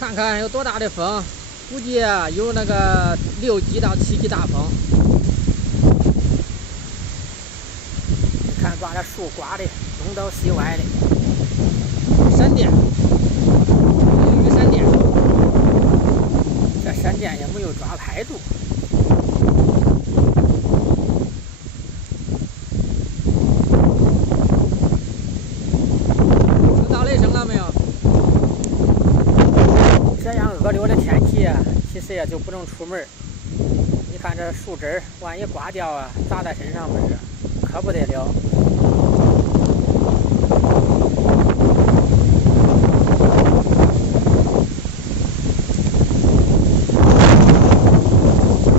看看有多大的风，估计有那个6级到7级大风。你看把这树刮的东倒西歪的，闪电，雨闪电，这闪电也没有抓拍住。听到雷声了没有？这样恶劣的天气啊，其实也就不能出门。你看这树枝万一刮掉啊，砸在身上不是，可不得了。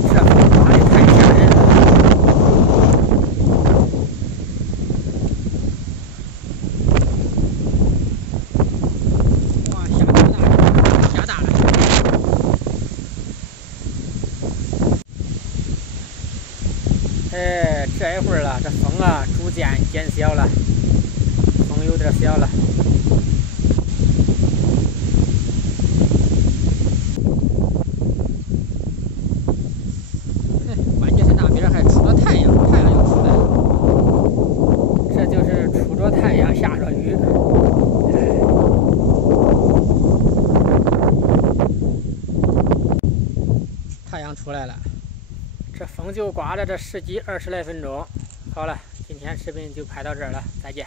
这风刮的太吓人了。哇，下大了，下大了。哎，这一会儿了，这风啊逐渐减小了，风有点小了。关键是那边还出了太阳，太阳又出来了。这就是出着太阳下着雨。太阳出来了。这风就刮了这10几20来分钟。好了，今天视频就拍到这儿了，再见。